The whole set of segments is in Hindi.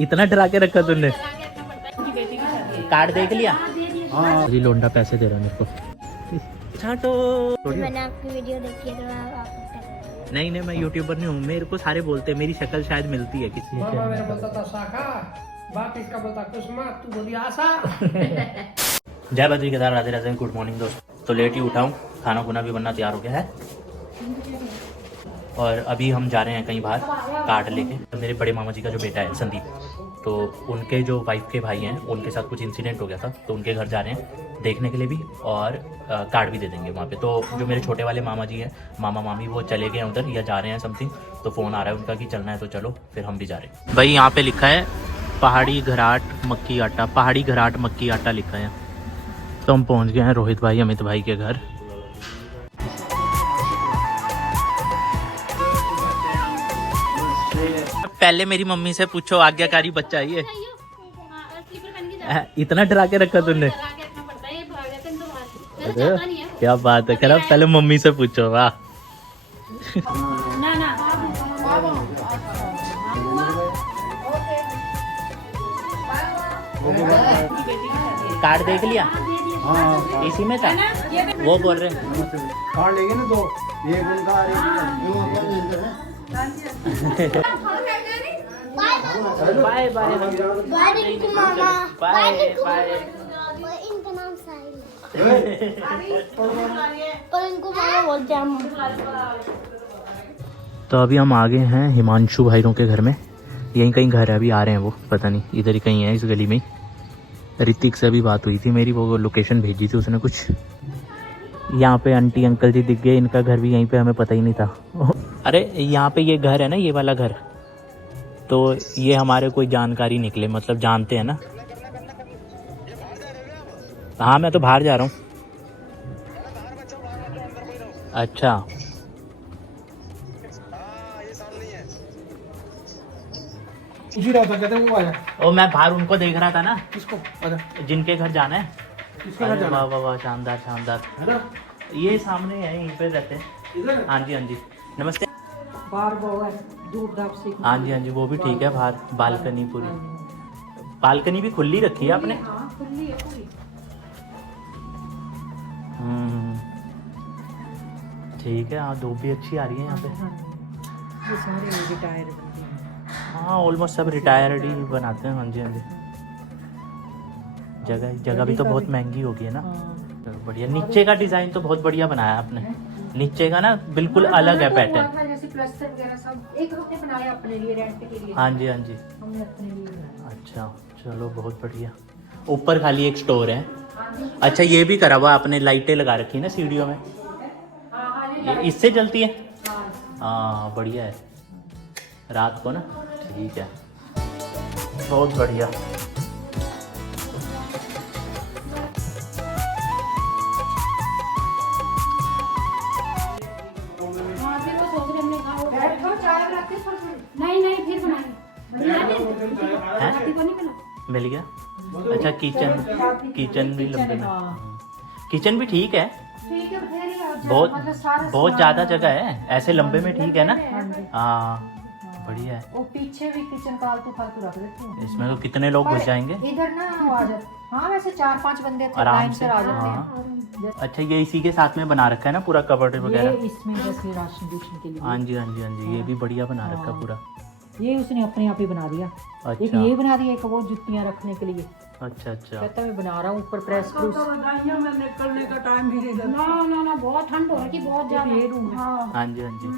इतना डरा के रखा तुमने। कार्ड देख लिया? जी लोंडा पैसे दे रहा है मेरे को। छाटो। मैंने आपकी वीडियो देखी है तो आप नहीं मैं यूट्यूबर नहीं हूँ। मेरे को सारे बोलते हैं, मेरी शक्ल शायद मिलती है किसी मामा मेरा बोलता था शाखा, बाप इसका बोलता कुसुमा, तू बोली आशा। जय बद्री केदार, राधे राधे, गुड मॉर्निंग दोस्त। तो लेट ही उठा हूँ, खाना खुना भी बनना तैयार हो गया है और अभी हम जा रहे हैं कहीं बाहर कार्ड लेके। तो मेरे बड़े मामा जी का जो बेटा है संदीप, तो उनके जो वाइफ के भाई हैं उनके साथ कुछ इंसिडेंट हो गया था, तो उनके घर जा रहे हैं देखने के लिए भी और कार्ड भी दे देंगे वहाँ पे। तो जो मेरे छोटे वाले मामा जी हैं, मामा मामी, वो चले गए उधर या जा रहे हैं समथिंग, तो फ़ोन आ रहा है उनका कि चलना है तो चलो, फिर हम भी जा रहे हैं। भाई यहाँ पे लिखा है पहाड़ी घराट मक्की आटा, पहाड़ी घराट मक्की आटा लिखा है। तो हम पहुँच गए हैं रोहित भाई अमित भाई के घर। पहले मेरी मम्मी से पूछो, आज्ञाकारी बच्चा ये इतना डरा के रखा तुमने। क्या बात है, करा पहले मम्मी से पूछो। वाह कार्ड देख लिया? इसी में था वो बोल रहे हैं। कार्ड लेंगे ना दो, एक उनका बाय बाय मामा, बाय बाय। इनका नाम साहिल है पर इनको मामा बोलते हैं हम। तो अभी हम आ गए हैं हिमांशु भाइयों के घर में। यहीं कहीं घर है, अभी आ रहे हैं वो, पता नहीं इधर ही कहीं है इस गली में ही। ऋतिक से भी बात हुई थी मेरी, वो लोकेशन भेजी थी उसने कुछ। यहाँ पे आंटी अंकल जी दिख गए, इनका घर भी यहीं पे, हमें पता ही नहीं था। अरे यहाँ पे ये घर है ना, ये वाला घर, तो ये हमारे कोई जानकारी निकले, मतलब जानते हैं ना। हाँ मैं तो बाहर जा रहा हूँ। अच्छा उसी रहा था, कहते हैं वो आया। ओ मैं बाहर उनको देख रहा था ना, किसको? अच्छा, जिनके घर जाना है। किसके घर अरे जाना? वाह वाह वाह, शानदार शानदार। है ना? ये सामने है, यहीं पे रहते हैं। इधर? हाँ जी हाँ जी, नमस्ते। बाहर वो है दूर दाब से। हाँ जी हाँ जी, वो भी ठीक है। बाहर बालकनी पूरी, बालकनी भी खुली रखी है आपने? हाँ खुली है पूरी। ठीक है। हाँ धूप भी अच्छी आ रही है यहाँ पे। ये सारे रिटायर बंदे हैं। हाँ ऑलमोस्ट सब रिटायर्ड ही बनाते हैं। हाँ जी हाँ जी। जगह भी तो बहुत महंगी होगी है ना। चलो बढ़िया। नीचे का डिजाइन तो बहुत बढ़िया बनाया आपने। नीचे का ना बिल्कुल अलग है पैटर्न। जैसे प्लास्टर वगैरह सब एक हमने बनाया अपने लिए, रेंट के लिए। हाँ जी हाँ जी। हमने अपने लिए बनाया। अच्छा चलो बहुत बढ़िया। ऊपर खाली एक स्टोर है। अच्छा ये भी करा हुआ आपने, लाइटें लगा रखी है ना सीढ़ियों में, ये इससे जलती है? हाँ बढ़िया है, रात को ना। ठीक है बहुत बढ़िया। नहीं फिर बनाएंगे। मिल गया? अच्छा किचन भी लंबे में, किचन भी ठीक है। बहुत ज़्यादा जगह है, ऐसे लंबे में ठीक है ना। हाँ बढ़िया है। वो पीछे भी किचन का आलतू फालतू रख देते हैं। इसमें तो कितने लोग घुस जाएंगे इधर ना आ जाते। हाँ वैसे 4-5 बंदे थे, आराम लाइन से। आ जाते हाँ। हैं। अच्छा ये इसी के साथ में बना रखा है ना पूरा कबर्ड ये वगैरह? इसमें जैसे राशन दूशन के लिए। हाँ जी हाँ जी हाँ जी, ये भी बढ़िया बना रखा हाँ। पूरा। ये उसने अपने आप ही बना दिया। एक अच्छा ये बना दिया, एक वो जुतियां रखने के लिए। अच्छा अच्छा। कहता मैं बना रहा हूँ ऊपर प्रेस प्रूस। निकलने का टाइम ही नहीं था। ना बहुत ठंड हो रही, बहुत ज्यादा। ये रूम है। हाँ जी हाँ जी।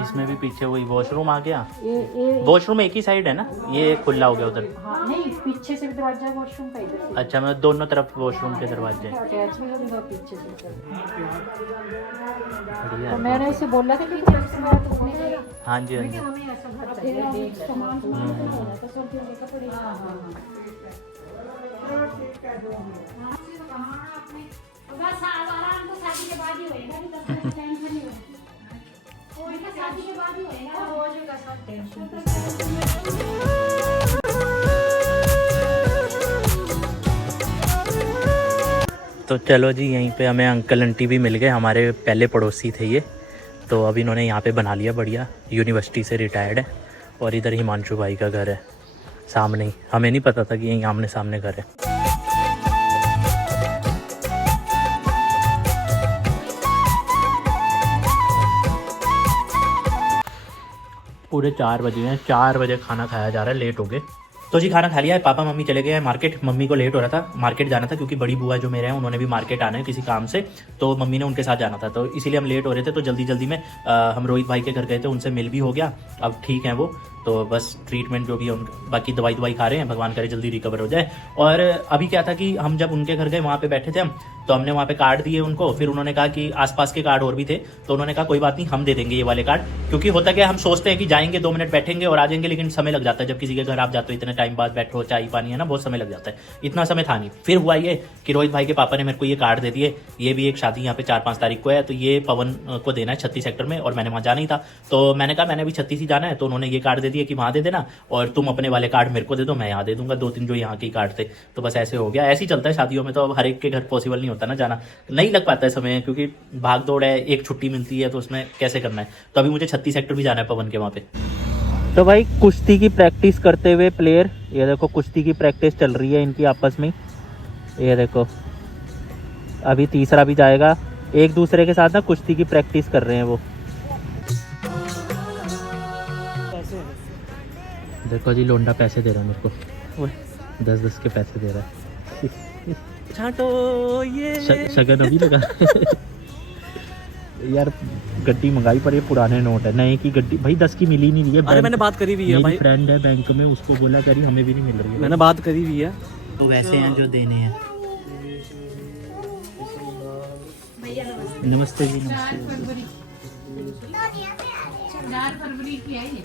इसमें भी पीछे वही वॉशरूम आ गया। ये वॉशरूम एक ही साइड है ना, ये खुला हो गया उधर? हाँ नहीं, पीछे से भी दरवाजा है वॉशरूम का इधर। अच्छा मतलब दोनों तरफ वॉशरूम के दरवाजे। अटैच भी होगा पीछे से। बढ़िया तो है। मैंने इसे बोला था कि जैसे बात होने लगी, हाँ जी हाँ जी। हमें ऐसा घर चाहिए देख सामान तो सर्दियों के कपड़े। हाँ हाँ बस आराम तो शादी के बाद ही होएगा, अभी तक टेंशन नहीं होगी। कोई का शादी के बाद ही होएगा, रोज का सब टेंशन। तो चलो जी, यहीं पे हमें अंकल आंटी भी मिल गए, हमारे पहले पड़ोसी थे ये। तो अब इन्होंने यहाँ पे बना लिया बढ़िया, यूनिवर्सिटी से रिटायर्ड है। और इधर हिमांशु भाई का घर है सामने ही, हमें नहीं पता था कि यहीं आमने सामने घर है। पूरे 4 बजे हैं, 4 बजे खाना खाया जा रहा है, लेट हो गए। तो जी खाना खा लिया है, पापा मम्मी चले गए हैं मार्केट। मम्मी को लेट हो रहा था, मार्केट जाना था क्योंकि बड़ी बुआ जो मेरे हैं उन्होंने भी मार्केट आना है किसी काम से, तो मम्मी ने उनके साथ जाना था, तो इसीलिए हम लेट हो रहे थे। तो जल्दी जल्दी में हम रोहित भाई के घर गए थे, उनसे मिल भी हो गया, अब ठीक है वो। तो बस ट्रीटमेंट जो भी है बाकी दवाई खा रहे हैं, भगवान करे जल्दी रिकवर हो जाए। और अभी क्या था कि हम जब उनके घर गए वहाँ पे बैठे थे हम, तो हमने वहाँ पे कार्ड दिए उनको। फिर उन्होंने कहा कि आसपास के कार्ड और भी थे, तो उन्होंने कहा कोई बात नहीं हम दे देंगे ये वाले कार्ड। क्योंकि होता क्या है, हम सोचते हैं कि जाएंगे 2 मिनट बैठेंगे और आ जाएंगे, लेकिन समय लग जाता है। जब किसी के घर आप जाते हो इतने टाइम बाद बैठो, चाय पानी है ना, बहुत समय लग जाता है। इतना समय था नहीं। फिर हुआ ये कि रोहित भाई के पापा ने मेरे को ये कार्ड दे दिए। ये भी एक शादी यहाँ पे 4-5 तारीख को है, तो ये पवन को देना है 36 सेक्टर में, और मैंने वहाँ जाना ही था। तो मैंने कहा मैंने भी 36 ही जाना है, तो उन्होंने ये कार्ड दे दिए कि वहाँ दे देना और तुम अपने वाले कार्ड मेरे को दे दो, मैं यहाँ दे दूंगा 2-3 जो यहाँ के कार्ड थे। तो बस ऐसे हो गया। ऐसे ही चलता है शादियों में, तो अब हर एक के घर पॉसिबल नहीं होता ना जाना, नहीं लग पाता है समय, क्योंकि भाग दौड़ है, एक छुट्टी मिलती है तो उसमें कैसे करना है। तो अभी मुझे 36 सेक्टर भी जाना है पवन के वहाँ पे। तो भाई कुश्ती की प्रैक्टिस करते हुए प्लेयर, ये देखो कुश्ती की प्रैक्टिस चल रही है इनकी आपस में। ये देखो अभी तीसरा भी जाएगा, एक दूसरे के साथ ना कुश्ती की प्रैक्टिस कर रहे हैं वो। देखो जी लोंडा पैसे दे रहा है मेरे को, 10-10 के पैसे दे रहा है। छाटो ये शगन अभी लगा। यार गड्डी मंगाई पर ये पुराने नोट है, नए की गड्डी भाई 10 की मिली नहीं रही है। अरे मैंने बात करी हुई है भाई, फ्रेंड है बैंक में, उसको बोला करी हमें भी नहीं मिल रही है। मैंने बात करी हुई है। तो वैसे हैं जो देने हैं। नमस्ते जी, नमस्ते। 4 फरवरी की है ये।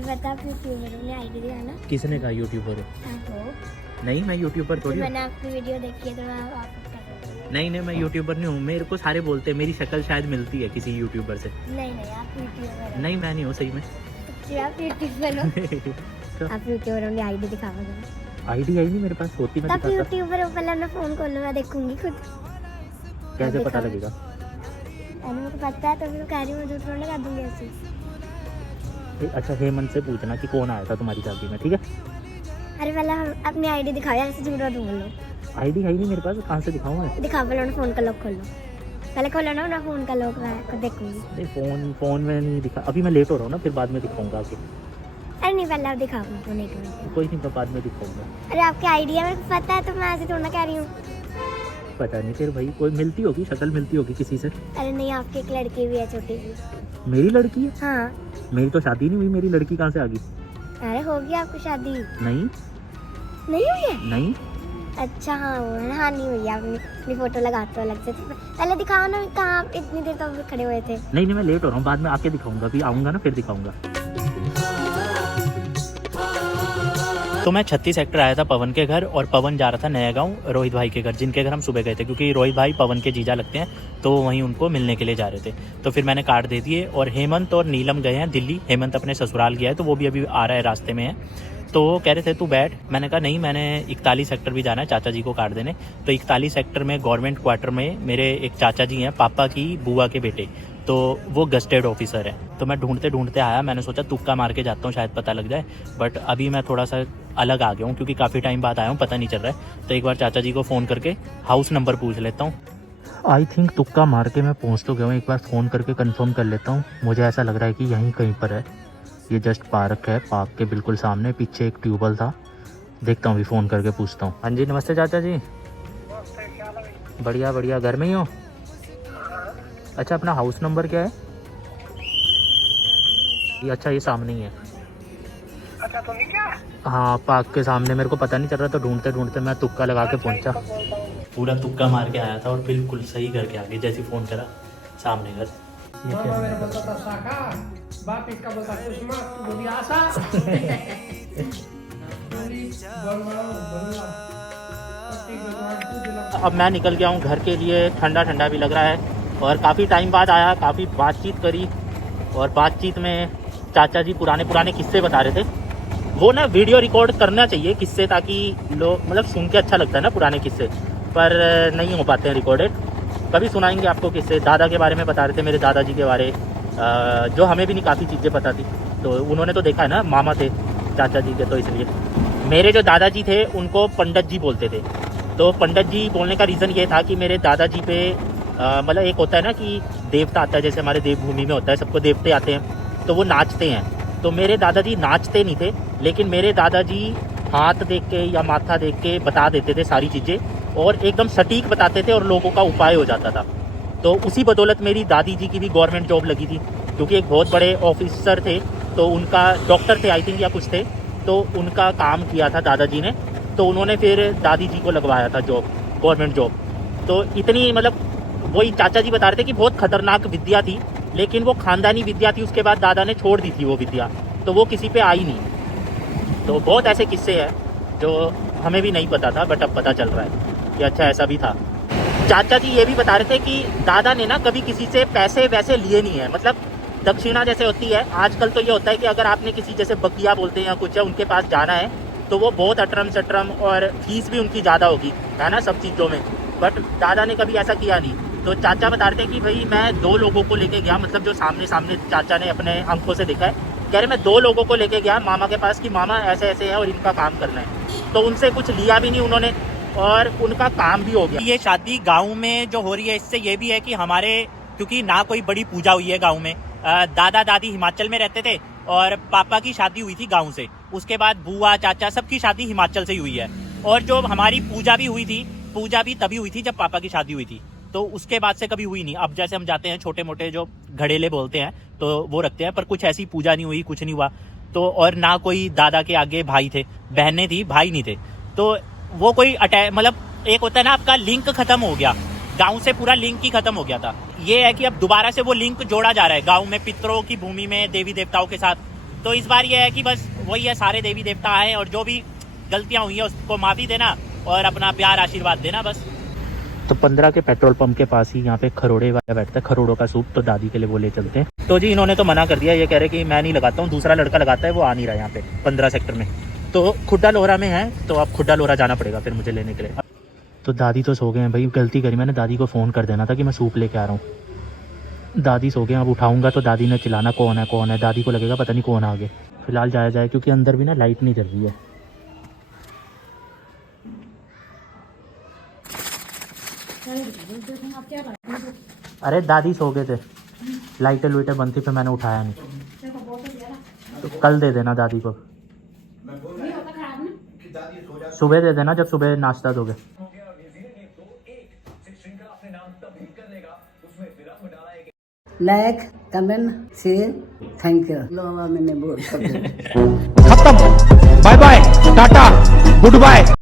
बता यूट्यूबर ने आईडी दिया ना। किसने कहा यूट्यूबर हो? नहीं मैं यूट्यूबर थोड़ी हूँ। मैंने आपकी वीडियो देखी है तो मैं आपको नहीं मैं यूट्यूबर नहीं हूँ। मेरे को सारे बोलते हैं मेरी शक्ल शायद मिलती है किसी यूट्यूबर से। नहीं आप यूट्यूबर नहीं मैं नहीं हूँ सही में। आप यूट्यूबर हो। आप यूट्यूबर होंगे, आईडी दिखावा जरा। आईडी आई नहीं मेरे पास, होती मैं आप दिखाता। यूट्यूबर हो, पहले मैं फोन खोलूँ, मैं देखूंगी खुद। कैसे पता लगेगा? अरे मुझे पता है, तो फिर कह रही हूँ झूठ थोड़ी कर दूंगी ऐसे। अच्छा हेमंत से पूछना कि कौन आया था तुम्हारी शादी में, ठीक है? अरे पहले हम अपनी आईडी दिखाओ यार, ऐसे झूठ ढूंढ लो। आईडी है ही नहीं मेरे पास, कहाँ से दिखाऊँ मैं? दिखाओ पहले, फोन का लॉक खोलो पहले, खोलो ना फोन का लॉक, मैं खुद देखूंगी। नहीं फोन में नहीं दिखा, अभी मैं लेट हो रहा हूँ ना, फिर बाद में दिखाऊंगा आके। अरे नहीं पहले आप दिखाओ, तो नहीं करूँगी। कोई नहीं, मैं बाद में दिखाऊंगा। अरे आपकी आईडी है, मेरे को पता है, तो मैं ऐसे थोड़ा कह रही हूँ। पता नहीं फिर भाई, कोई मिलती होगी, शक्ल मिलती होगी किसी से। अरे नहीं, आपकी एक लड़की भी है छोटी सी। मेरी लड़की है? हाँ। मेरी तो शादी नहीं हुई, मेरी लड़की कहाँ से आ गई? अरे होगी आपकी शादी? नहीं हुई है? नहीं। अच्छा हाँ वो है, हाँ नहीं हुई। आप अपनी फोटो लगाते हो अलग से, पहले दिखाओ ना, कहाँ आप इतनी देर तक खड़े हुए थे? नहीं मैं लेट हो रहा हूँ, बाद में आके दिखाऊंगा, अभी आऊँगा ना फिर दिखाऊंगा। तो मैं 36 सेक्टर आया था पवन के घर, और पवन जा रहा था नया गांव रोहित भाई के घर, जिनके घर हम सुबह गए थे, क्योंकि रोहित भाई पवन के जीजा लगते हैं, तो वहीं उनको मिलने के लिए जा रहे थे। तो फिर मैंने कार्ड दे दिए, और हेमंत और नीलम गए हैं दिल्ली। हेमंत अपने ससुराल गया है, तो वो भी अभी आ रहा है, रास्ते में है। तो वो कह रहे थे तू बैठ, मैंने कहा नहीं, मैंने 41 सेक्टर भी जाना है चाचा जी को कार्ड देने। तो 41 सेक्टर में गवर्नमेंट क्वार्टर में मेरे एक चाचा जी हैं, पापा की बुआ के बेटे, तो वो गस्टेड ऑफिसर है। तो मैं ढूंढते आया, मैंने सोचा तुक्का मार के जाता हूँ, शायद पता लग जाए। बट अभी मैं थोड़ा सा अलग आ गया हूँ, क्योंकि काफ़ी टाइम बाद आया हूँ, पता नहीं चल रहा है। तो एक बार चाचा जी को फ़ोन करके हाउस नंबर पूछ लेता हूँ। आई थिंक तुक्का मार के मैं पहुँच तो गया हूँ, एक बार फ़ोन करके कंफर्म कर लेता हूँ। मुझे ऐसा लग रहा है कि यहीं कहीं पर है। ये जस्ट पार्क है, पार्क के बिल्कुल सामने, पीछे एक ट्यूबवेल था। देखता हूँ, अभी फ़ोन करके पूछता हूँ। हाँ जी नमस्ते चाचा जी। बढ़िया, घर में ही हो? अच्छा अपना हाउस नंबर क्या है? ये अच्छा ये सामने ही है। अच्छा तो क्या? हाँ पार्क के सामने, मेरे को पता नहीं चल रहा, तो ढूंढते मैं तुक्का लगा के पहुंचा। पूरा तुक्का मार के आया था, और बिल्कुल सही घर के आगे, जैसे फ़ोन करा सामने घर। मामा मेरा बोलता था शाखा, बाप इसका बोलता कुसुमा, तू बोली आशा। अब मैं निकल गया हूँ घर के लिए, ठंडा भी लग रहा है, और काफ़ी टाइम बाद आया, काफ़ी बातचीत करी, और बातचीत में चाचा जी पुराने किस्से बता रहे थे। वो ना वीडियो रिकॉर्ड करना चाहिए किस्से, ताकि लोग मतलब सुन के अच्छा लगता है ना पुराने किस्से, पर नहीं हो पाते हैं रिकॉर्डेड। कभी सुनाएंगे आपको किस्से। दादा के बारे में बता रहे थे, मेरे दादाजी के बारे, जो हमें भी नहीं काफ़ी चीज़ें पता थी, तो उन्होंने तो देखा है ना, मामा थे चाचा जी के, तो इसलिए। मेरे जो दादाजी थे उनको पंडित जी बोलते थे। तो पंडित जी बोलने का रीज़न ये था कि मेरे दादाजी पे मतलब एक होता है ना कि देवता आता है, जैसे हमारे देवभूमि में होता है, सबको देवते आते हैं, तो वो नाचते हैं। तो मेरे दादाजी नाचते नहीं थे, लेकिन मेरे दादाजी हाथ देख के या माथा देख के बता देते थे सारी चीज़ें, और एकदम सटीक बताते थे और लोगों का उपाय हो जाता था। तो उसी बदौलत मेरी दादी जी की भी गवर्नमेंट जॉब लगी थी, क्योंकि एक बहुत बड़े ऑफिसर थे, तो उनका डॉक्टर थे आई थिंक या कुछ थे, तो उनका काम किया था दादाजी ने, तो उन्होंने फिर दादी जी को लगवाया था जॉब, गवर्नमेंट जॉब। तो इतनी मतलब वही चाचा जी बता रहे थे कि बहुत खतरनाक विद्या थी, लेकिन वो खानदानी विद्या थी, उसके बाद दादा ने छोड़ दी थी वो विद्या, तो वो किसी पे आई नहीं। तो बहुत ऐसे किस्से हैं जो हमें भी नहीं पता था, बट अब पता चल रहा है कि अच्छा ऐसा भी था। चाचा जी ये भी बता रहे थे कि दादा ने ना कभी किसी से पैसे वैसे लिए नहीं है, मतलब दक्षिणा जैसे होती है आजकल, तो ये होता है कि अगर आपने किसी जैसे बकिया बोलते हैं या कुछ है, उनके पास जाना है, तो वो बहुत अटरम सटरम, और फीस भी उनकी ज़्यादा होगी, है ना, सब चीज़ों में। बट दादा ने कभी ऐसा किया नहीं। तो चाचा बता रहे थे कि भाई मैं 2 लोगों को लेके गया, मतलब जो सामने सामने चाचा ने अपने आंखों से देखा है, कह रहे मैं 2 लोगों को लेके गया मामा के पास कि मामा ऐसे ऐसे है और इनका काम करना है। तो उनसे कुछ लिया भी नहीं उन्होंने, और उनका काम भी हो गया। ये शादी गाँव में जो हो रही है, इससे ये भी है कि हमारे, क्योंकि ना कोई बड़ी पूजा हुई है गाँव में, दादा दादी हिमाचल में रहते थे, और पापा की शादी हुई थी गाँव से, उसके बाद बुआ चाचा सबकी शादी हिमाचल से ही हुई है। और जो हमारी पूजा भी हुई थी, पूजा भी तभी हुई थी जब पापा की शादी हुई थी, तो उसके बाद से कभी हुई नहीं। अब जैसे हम जाते हैं छोटे मोटे जो घड़ेले बोलते हैं, तो वो रखते हैं, पर कुछ ऐसी पूजा नहीं हुई, कुछ नहीं हुआ। तो और ना कोई दादा के आगे भाई थे, बहनें थी, भाई नहीं थे, तो वो कोई मतलब एक होता है ना आपका लिंक खत्म हो गया, गांव से पूरा लिंक ही खत्म हो गया था। ये है कि अब दोबारा से वो लिंक जोड़ा जा रहा है गांव में पितरों की भूमि में देवी देवताओं के साथ। तो इस बार ये है कि बस वही है, सारे देवी देवता आए और जो भी गलतियां हुई है उसको माफ़ी देना और अपना प्यार आशीर्वाद देना बस। तो 15 के पेट्रोल पंप के पास ही यहाँ पे खरोड़े वाला बैठता है, खरोड़ों का सूप, तो दादी के लिए वो ले चलते हैं। तो जी इन्होंने तो मना कर दिया, ये कह रहे कि मैं नहीं लगाता हूँ, दूसरा लड़का लगाता है, वो आ नहीं रहा यहाँ पे 15 सेक्टर में। तो खुड्डा लोहरा में है, तो अब खुड्डा लोहरा जाना पड़ेगा फिर मुझे लेने के लिए। तो दादी तो सो गए हैं भाई, गलती करी मैंने, दादी को फ़ोन कर देना था कि मैं सूप लेके आ रहा हूँ। दादी सो गए, अब उठाऊंगा तो दादी ने चिल्लाना कौन है कौन है, दादी को लगेगा पता नहीं कौन आ गए। फिलहाल जाया जाए, क्योंकि अंदर भी ना लाइट नहीं जल रही है। अरे दादी सो गए थे, लाइटें लुइटें बंद थी, फिर मैंने उठाया नहीं। तो कल दे देना दादी को, सुबह दे देना जब सुबह नाश्ता दोगे। Like comment share thank you. मैंने बोल खत्म, bye bye, tata, good bye.